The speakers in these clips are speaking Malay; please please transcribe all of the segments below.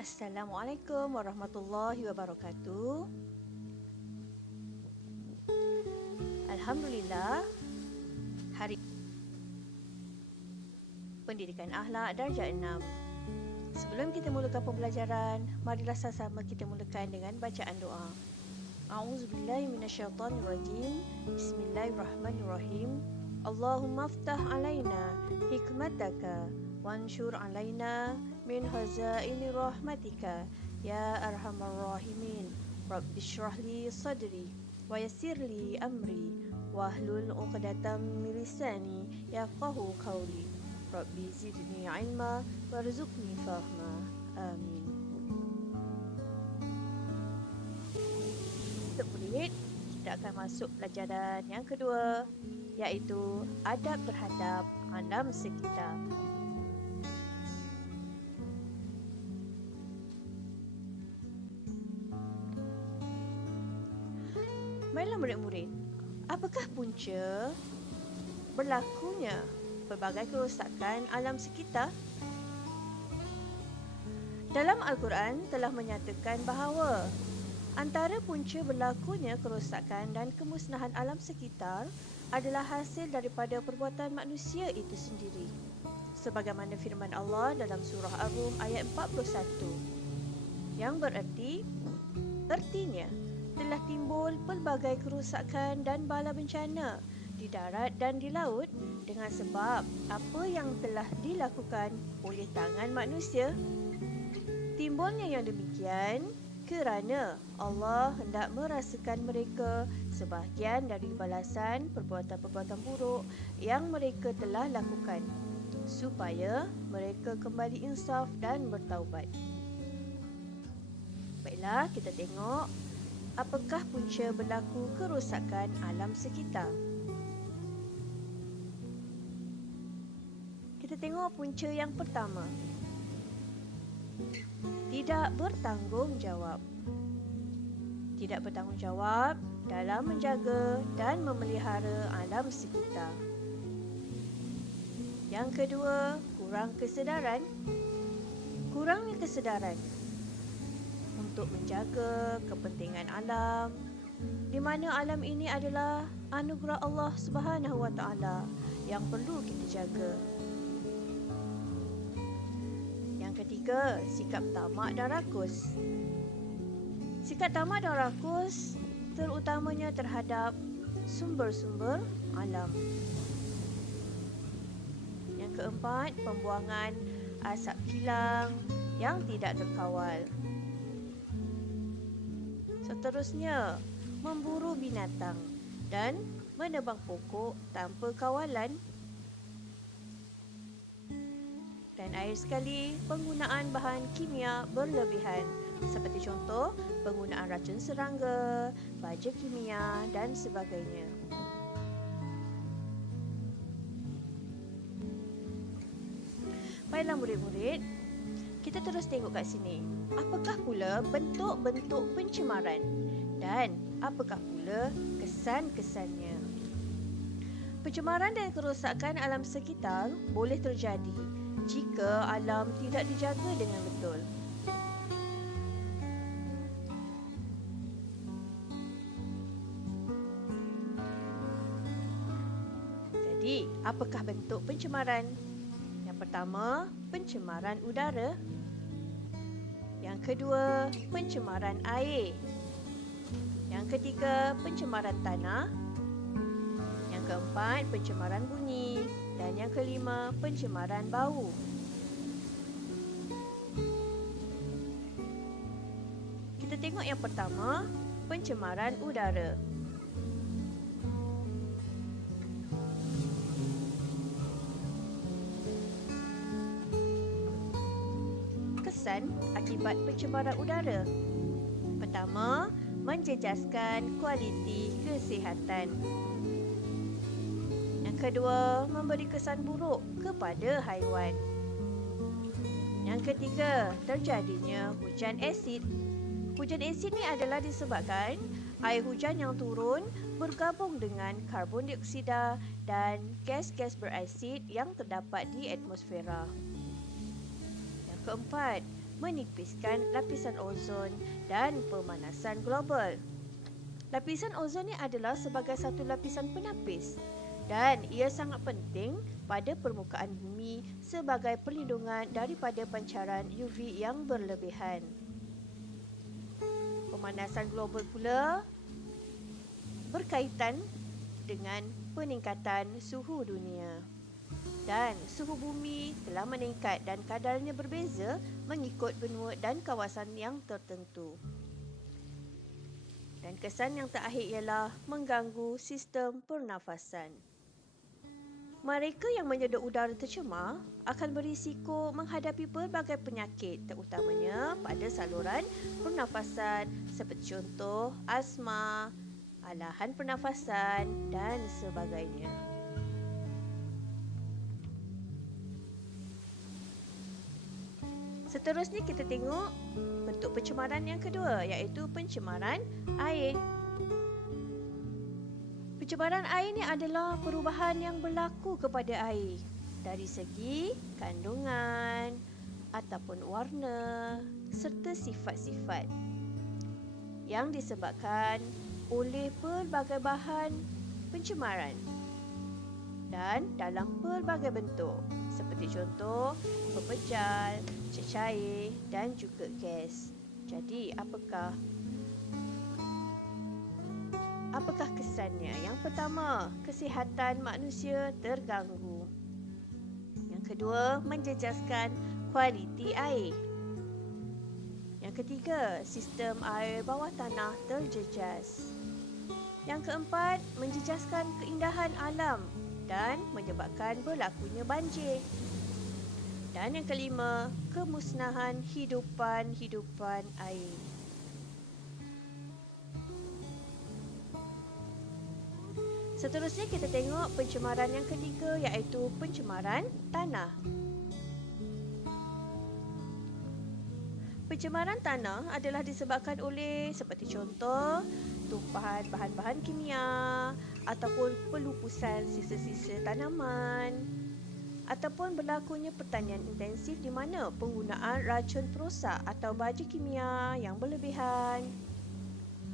Assalamualaikum warahmatullahi wabarakatuh. Alhamdulillah, hari pendidikan akhlak darjah 6. Sebelum kita mulakan pembelajaran, marilah sama-sama kita mulakan dengan bacaan doa. A'udzubillahi minasyaitonirrajim. Bismillahirrahmanirrahim. Allahumma aftah alaina hikmataka wanshur alaina min hazaini rahmatika ya arhamar rahimin. Rabbi shrah li sadri wa yassir li amri wahlul 'uqdatam min lisani yafqahu qawli. Rabbi zidni ilma warzuqni fahma. Amin. Untuk murid, kita akan masuk pelajaran yang kedua, iaitu adab terhadap alam sekitar. Baiklah murid-murid, apakah punca berlakunya pelbagai kerosakan alam sekitar? Dalam Al-Quran telah menyatakan bahawa antara punca berlakunya kerosakan dan kemusnahan alam sekitar adalah hasil daripada perbuatan manusia itu sendiri. Sebagaimana firman Allah dalam surah Ar-Rum ayat 41, yang artinya telah timbul pelbagai kerosakan dan bala bencana di darat dan di laut dengan sebab apa yang telah dilakukan oleh tangan manusia. Timbulnya yang demikian kerana Allah hendak merasakan mereka sebahagian dari balasan perbuatan-perbuatan buruk yang mereka telah lakukan, supaya mereka kembali insaf dan bertaubat. Baiklah, kita tengok apakah punca berlaku kerosakan alam sekitar. Kita tengok punca yang pertama. Tidak bertanggungjawab. Tidak bertanggungjawab dalam menjaga dan memelihara alam sekitar. Yang kedua, kurang kesedaran. Kurangnya kesedaran untuk menjaga kepentingan alam, di mana alam ini adalah anugerah Allah Subhanahu Wa Taala yang perlu kita jaga. Yang ketiga, sikap tamak dan rakus. Sikap tamak dan rakus terutamanya terhadap sumber-sumber alam. Yang keempat, pembuangan asap kilang yang tidak terkawal. Seterusnya, memburu binatang dan menebang pokok tanpa kawalan. Dan akhir sekali, penggunaan bahan kimia berlebihan, seperti contoh penggunaan racun serangga, baja kimia dan sebagainya. Baiklah murid-murid, kita terus tengok kat sini. Apakah pula bentuk-bentuk pencemaran dan apakah pula kesan-kesannya? Pencemaran dan kerosakan alam sekitar boleh terjadi jika alam tidak dijaga dengan betul. Jadi, apakah bentuk pencemaran? Yang pertama, pencemaran udara. Yang kedua, pencemaran air. Yang ketiga, pencemaran tanah. Yang keempat, pencemaran bunyi. Dan yang kelima, pencemaran bau. Kita tengok yang pertama, pencemaran udara. Kesan akibat pencemaran udara. Pertama, menjejaskan kualiti kesihatan. Yang kedua, memberi kesan buruk kepada haiwan. Yang ketiga, terjadinya hujan asid. Hujan asid ni adalah disebabkan air hujan yang turun bergabung dengan karbon dioksida dan gas-gas berasid yang terdapat di atmosfera. Yang keempat, menipiskan lapisan ozon dan pemanasan global. Lapisan ozon ni adalah sebagai satu lapisan penapis dan ia sangat penting pada permukaan bumi sebagai perlindungan daripada pancaran UV yang berlebihan. Pemanasan global pula berkaitan dengan peningkatan suhu dunia. Dan suhu bumi telah meningkat dan kadarnya berbeza mengikut benua dan kawasan yang tertentu. Dan kesan yang terakhir ialah mengganggu sistem pernafasan. Mereka yang menyedut udara tercemar akan berisiko menghadapi pelbagai penyakit terutamanya pada saluran pernafasan seperti contoh asma, alahan pernafasan dan sebagainya. Seterusnya kita tengok bentuk pencemaran yang kedua iaitu pencemaran air. Pencemaran air ni adalah perubahan yang berlaku kepada air dari segi kandungan ataupun warna serta sifat-sifat yang disebabkan oleh pelbagai bahan pencemaran dan dalam pelbagai bentuk seperti contoh pepejal, cecair dan juga gas. Jadi apakah kesannya? Yang pertama, kesihatan manusia terganggu. Yang kedua, menjejaskan kualiti air. Yang ketiga, sistem air bawah tanah terjejas. Yang keempat, menjejaskan keindahan alam dan menyebabkan berlakunya banjir. Dan yang kelima, kemusnahan hidupan air. Seterusnya kita tengok pencemaran yang ketiga iaitu pencemaran tanah. Pencemaran tanah adalah disebabkan oleh seperti contoh tumpahan bahan-bahan kimia ataupun pelupusan sisa-sisa tanaman ataupun berlakunya pertanian intensif di mana penggunaan racun perosak atau baja kimia yang berlebihan,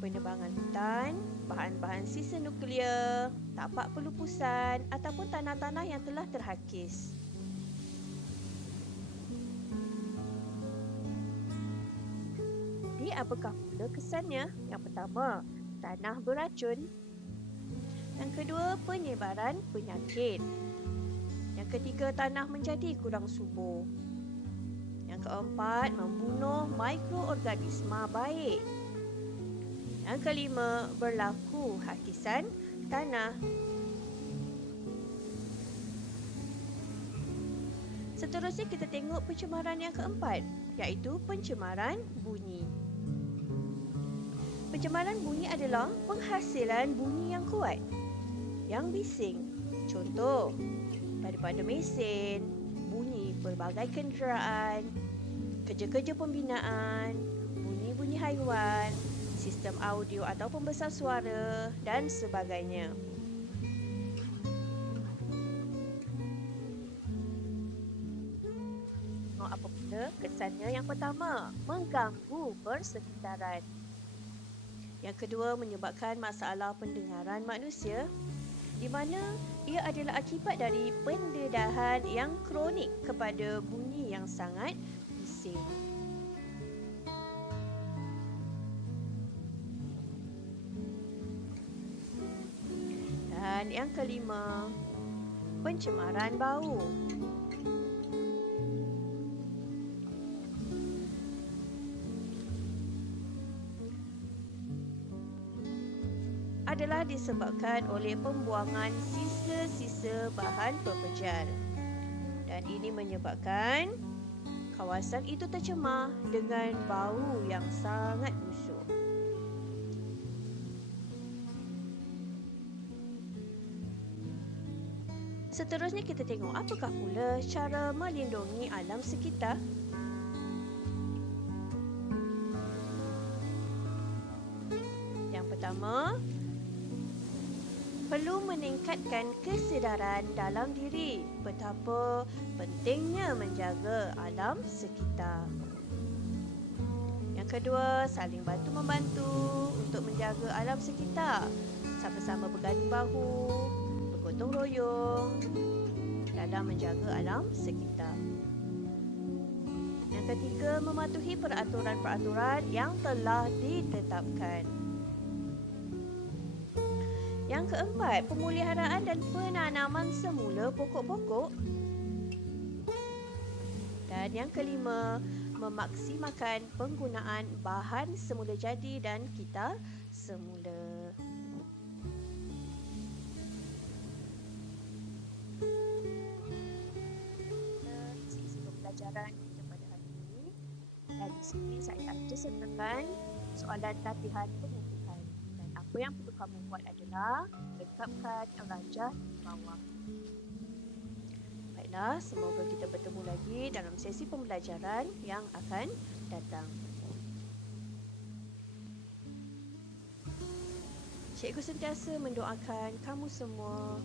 penebangan hutan, bahan-bahan sisa nuklear, tapak pelupusan ataupun tanah-tanah yang telah terhakis. Jadi apakah pula kesannya? Yang pertama, tanah beracun. Yang kedua, penyebaran penyakit. Yang ketiga, tanah menjadi kurang subur. Yang keempat, membunuh mikroorganisma baik. Yang kelima, berlaku hakisan tanah. Seterusnya kita tengok pencemaran yang keempat iaitu pencemaran bunyi. Pencemaran bunyi adalah penghasilan bunyi yang kuat, yang bising. Contoh, daripada mesin, bunyi pelbagai kenderaan, kerja-kerja pembinaan, bunyi-bunyi haiwan, sistem audio atau pembesar suara dan sebagainya. Apa pula kesannya? Yang pertama, mengganggu persekitaran. Yang kedua, menyebabkan masalah pendengaran manusia di mana ia adalah akibat dari pendedahan yang kronik kepada bunyi yang sangat bising. Dan yang kelima, pencemaran bau. Adalah disebabkan oleh pembuangan sisa-sisa bahan pepejal. Dan ini menyebabkan kawasan itu tercemar dengan bau yang sangat busuk. Seterusnya kita tengok apakah pula cara melindungi alam sekitar. Yang pertama, perlu meningkatkan kesedaran dalam diri betapa pentingnya menjaga alam sekitar. Yang kedua, saling bantu-membantu untuk menjaga alam sekitar. Sama-sama berganding bahu, bergotong royong dalam menjaga alam sekitar. Yang ketiga, mematuhi peraturan-peraturan yang telah ditetapkan. Yang keempat, pemeliharaan dan penanaman semula pokok-pokok. Dan yang kelima, memaksimalkan penggunaan bahan semula jadi dan kita semula. Sesi pembelajaran kita pada hari ini. Dan di sini saya ada sertakan soalan latihan pengukuhan. Dan apa yang perlu kamu buat adalah lengkapkan rajah di bawah. Baiklah, semoga kita bertemu lagi dalam sesi pembelajaran yang akan datang. Cikgu sentiasa mendoakan kamu semua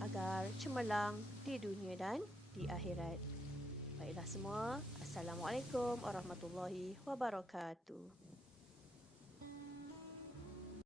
agar cemerlang di dunia dan di akhirat. Baiklah semua, Assalamualaikum warahmatullahi wabarakatuh.